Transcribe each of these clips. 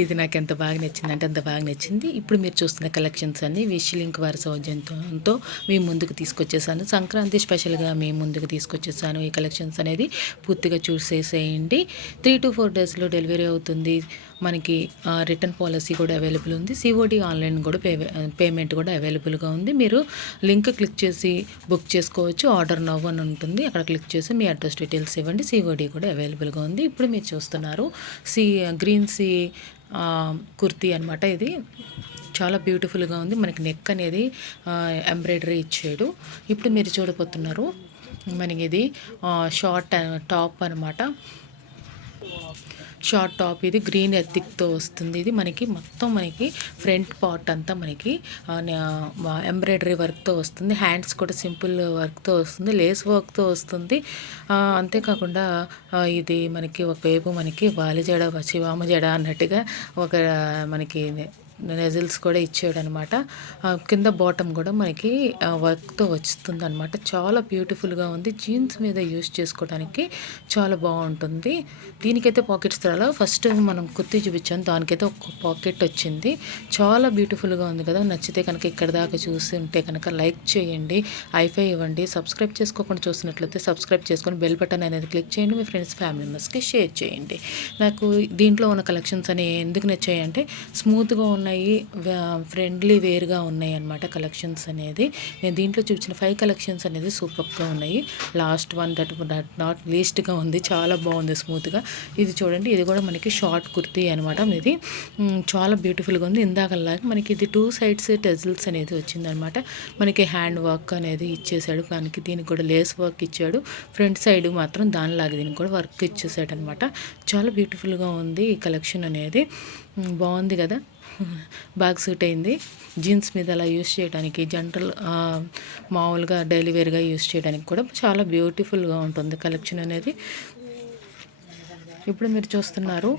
ఇది నాకు ఎంత బాగా నచ్చింది అంటే అంత బాగా నచ్చింది. ఇప్పుడు మీరు చూస్తున్న కలెక్షన్స్ అన్ని విష్ లింక్ వారి సౌజన్యంతో మీ ముందుకు తీసుకొచ్చేసాను. సంక్రాంతి స్పెషల్గా మీ ముందుకు తీసుకొచ్చేసాను. ఈ కలెక్షన్స్ అనేది పూర్తిగా చూసేసేయండి. 3 to 4 డేస్లో డెలివరీ అవుతుంది. మనకి రిటర్న్ పాలసీ కూడా అవైలబుల్ ఉంది. సిఓడి ఆన్లైన్ కూడా పేమెంట్ కూడా అవైలబుల్గా ఉంది. మీరు లింక్ క్లిక్ చేసి బుక్ చేసుకోవచ్చు. ఆర్డర్ నవ్ అని ఉంటుంది, అక్కడ క్లిక్ చేసి మీ అడ్రస్ డీటెయిల్స్ ఇవ్వండి. సిఓడి కూడా అవైలబుల్గా ఉంది. ఇప్పుడు మీరు చూస్తున్నారు గ్రీన్ సీ కుర్తీ అనమాట. ఇది చాలా బ్యూటిఫుల్గా ఉంది. మనకి నెక్ అనేది ఎంబ్రాయిడరీ ఇచ్చాడు. ఇప్పుడు మీరు చూడబోతున్నారు మనకి ఇది షార్ట్ టాప్ అనమాట. షార్ట్ టాప్ ఇది గ్రీన్ ఎథిక్తో వస్తుంది. ఇది మనకి మొత్తం మనకి ఫ్రంట్ పార్ట్ అంతా మనకి ఎంబ్రాయిడరీ వర్క్తో వస్తుంది. హ్యాండ్స్ కూడా సింపుల్ వర్క్తో వస్తుంది, లేస్ వర్క్తో వస్తుంది. అంతేకాకుండా ఇది మనకి ఒకవైపు మనకి బాలిజడ శివామ జడ అన్నట్టుగా ఒక మనకి నెజిల్స్ కూడా ఇచ్చాడు అనమాట. కింద బాటమ్ కూడా మనకి వర్క్తో వస్తుంది అనమాట. చాలా బ్యూటిఫుల్గా ఉంది. జీన్స్ మీద యూస్ చేసుకోవడానికి చాలా బాగుంటుంది. దీనికైతే పాకెట్స్ రాలా. ఫస్ట్ మనం కుర్తీ చూపించాను, దానికైతే ఒక పాకెట్ వచ్చింది. చాలా బ్యూటిఫుల్గా ఉంది కదా. నచ్చితే కనుక ఇక్కడ దాకా చూసి ఉంటే కనుక లైక్ చేయండి, ఐఫై ఇవ్వండి. సబ్స్క్రైబ్ చేసుకోకుండా చూసినట్లయితే సబ్స్క్రైబ్ చేసుకొని బెల్ బటన్ అనేది క్లిక్ చేయండి. మీ ఫ్రెండ్స్ ఫ్యామిలీ మెంబర్స్కి షేర్ చేయండి. నాకు దీంట్లో ఉన్న కలెక్షన్స్ అని ఎందుకు నచ్చాయంటే స్మూత్గా ఉన్నాయి, ఫ్రెండ్లీ వేర్గా ఉన్నాయి అన్నమాట కలెక్షన్స్ అనేది. నేను దీంట్లో చూపించిన 5 కలెక్షన్స్ అనేది సూపర్గా ఉన్నాయి. లాస్ట్ వన్ దట్ నాట్ లీస్ట్గా ఉంది. చాలా బాగుంది స్మూత్గా. ఇది చూడండి, ఇది కూడా మనకి షార్ట్ కుర్తీ అనమాట. ఇది చాలా బ్యూటిఫుల్గా ఉంది. ఇందాకలాగా మనకి ఇది 2 సైడ్స్ టెజిల్స్ అనేది వచ్చిందనమాట. మనకి హ్యాండ్ వర్క్ అనేది ఇచ్చేసాడు. మనకి దీనికి కూడా లేస్ వర్క్ ఇచ్చాడు. ఫ్రంట్ సైడ్ మాత్రం దానిలాగా దీనికి కూడా వర్క్ ఇచ్చేసాడు అనమాట. చాలా బ్యూటిఫుల్గా ఉంది ఈ కలెక్షన్ అనేది. బాగుంది కదా, బాగా సూట్ అయింది. జీన్స్ మీద అలా యూస్ చేయడానికి, జనరల్ మామూలుగా డైలీ వేర్గా యూస్ చేయడానికి కూడా చాలా బ్యూటిఫుల్గా ఉంటుంది కలెక్షన్ అనేది. ఇప్పుడు మీరు చూస్తున్నారు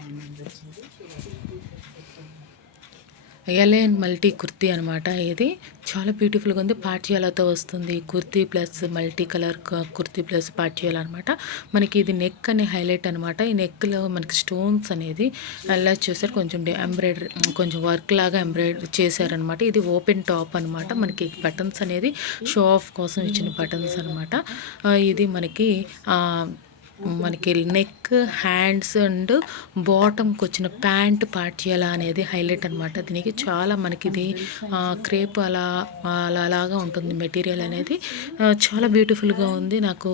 ఎలైన్ మల్టీ కుర్తీ అనమాట. ఇది చాలా బ్యూటిఫుల్గా ఉంది. పార్టీయాలతో వస్తుంది. Kurti plus multi colour kurti plus Patiala అనమాట. మనకి ఇది నెక్ అనే హైలైట్ అనమాట. ఈ నెక్లో మనకి స్టోన్స్ అనేది అలా చేశారు. కొంచెం ఎంబ్రాయిడరీ, కొంచెం వర్క్ లాగా ఎంబ్రాయిడరీ చేశారనమాట. ఇది ఓపెన్ టాప్ అనమాట. మనకి బటన్స్ అనేది షో ఆఫ్ కోసం ఇచ్చిన బటన్స్ అనమాట. ఇది మనకి నెక్, హ్యాండ్స్ అండ్ బాటమ్కి వచ్చిన ప్యాంట్ పార్టీయాల అనేది హైలైట్ అనమాట. దీనికి చాలా మనకి ఇది క్రేప్ అలాగా ఉంటుంది మెటీరియల్ అనేది. చాలా బ్యూటిఫుల్గా ఉంది. నాకు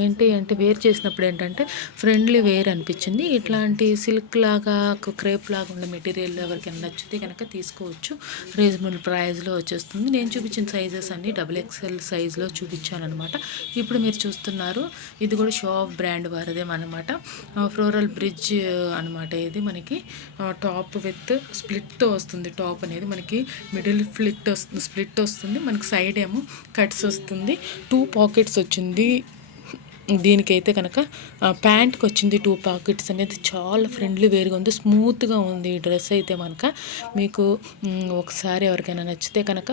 ఏంటి అంటే వేర్ చేసినప్పుడు ఏంటంటే ఫ్రెండ్లీ వేర్ అనిపించింది. ఇట్లాంటి సిల్క్ లాగా క్రేప్ లాగా ఉన్న మెటీరియల్ ఎవరికైనా నచ్చితే కనుక తీసుకోవచ్చు. రీజనబుల్ ప్రైస్లో వచ్చేస్తుంది. నేను చూపించిన సైజెస్ అన్ని XXL సైజులో చూపించాను అనమాట. ఇప్పుడు మీరు చూస్తున్నారు ఇది కూడా షో ఆఫ్ బ్రాండ్ వారిదే అనమాట. ఫ్లోరల్ బ్రిడ్జ్ అనమాట. ఇది మనకి టాప్ విత్ స్ప్లిట్తో వస్తుంది. టాప్ అనేది మనకి మిడిల్ స్ప్లిట్ వస్తుంది. మనకి సైడ్ ఏమో కట్స్ వస్తుంది. 2 పాకెట్స్ వచ్చింది. దీనికైతే కనుక ప్యాంట్కి వచ్చింది 2 పాకెట్స్ అనేది. చాలా ఫ్రెండ్లీ వేర్గా ఉంది, స్మూత్గా ఉంది ఈ డ్రెస్ అయితే. మీకు ఒకసారి ఎవరికైనా నచ్చితే కనుక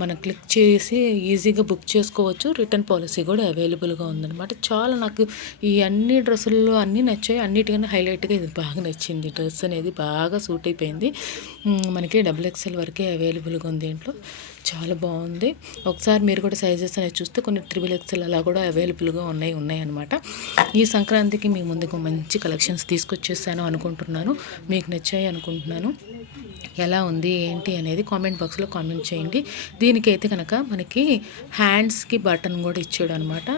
మనం క్లిక్ చేసి ఈజీగా బుక్ చేసుకోవచ్చు. రిటర్న్ పాలసీ కూడా అవైలబుల్గా ఉందన్నమాట. చాలా నాకు ఈ అన్ని డ్రెస్సుల్లో అన్నీ నచ్చాయి. అన్నిటికన్నా హైలైట్గా ఇది బాగా నచ్చింది. డ్రెస్ అనేది బాగా సూట్ అయిపోయింది. మనకి XXL వరకే అవైలబుల్గా ఉంది దీంట్లో. చాలా బాగుంది. ఒకసారి మీరు కూడా సైజెస్ అనేది చూస్తే కొన్ని XXL అలా కూడా అవైలబుల్గా ఉన్నాయి అన్నమాట. ఈ సంక్రాంతికి మీ ముందుకు మంచి కలెక్షన్స్ తీసుకొచ్చేసాను అనుకుంటున్నాను. మీకు నచ్చాయి అనుకుంటున్నాను. ఎలా ఉంది ఏంటి అనేది కామెంట్ బాక్స్లో కామెంట్ చేయండి. దీనికైతే కనుక మనకి హ్యాండ్స్కి బటన్ కూడా ఇచ్చాడు అనమాట.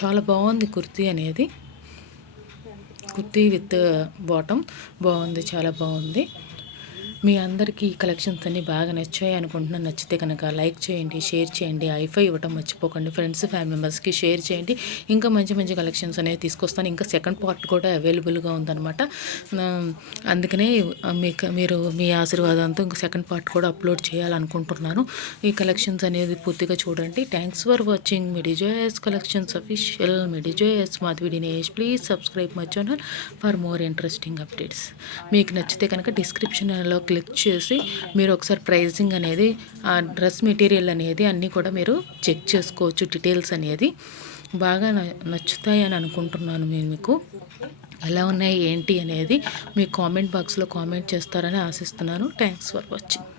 చాలా బాగుంది కుర్తీ అనేది. కుర్తీ విత్ బాటమ్ బాగుంది, చాలా బాగుంది. మీ అందరికీ ఈ కలెక్షన్స్ అన్నీ బాగా నచ్చాయి అనుకుంటున్నాను. నచ్చితే కనుక లైక్ చేయండి, షేర్ చేయండి, ఐఫై ఇవ్వటం మర్చిపోకండి. ఫ్రెండ్స్ ఫ్యామిలీ మెంబర్స్కి షేర్ చేయండి. ఇంకా మంచి మంచి కలెక్షన్స్ అనేవి తీసుకొస్తాను. ఇంకా సెకండ్ పార్ట్ కూడా అవైలబుల్గా ఉందన్నమాట. అందుకనే మీరు మీ ఆశీర్వాదంతో ఇంకా సెకండ్ పార్ట్ కూడా అప్లోడ్ చేయాలనుకుంటున్నాను. ఈ కలెక్షన్స్ అనేది పూర్తిగా చూడండి. థ్యాంక్స్ ఫర్ వాచింగ్ మిడిజోయస్ కలెక్షన్స్ అఫీషియల్. మిడిజోయస్ Madhavi Dinesh. Please subscribe my channel for more interesting updates. మీకు నచ్చితే కనుక డిస్క్రిప్షన్లో క్లిక్ చేసి మీరు ఒకసారి ప్రైజింగ్ అనేది, ఆ డ్రెస్ మెటీరియల్ అనేది అన్నీ కూడా మీరు చెక్ చేసుకోవచ్చు. డీటెయిల్స్ అనేది బాగా నచ్చుతాయని అనుకుంటున్నాను. మీకు ఎలా ఉన్నాయి ఏంటి అనేది మీ కామెంట్ బాక్స్లో కామెంట్ చేస్తారని ఆశిస్తున్నాను. Thanks for watching.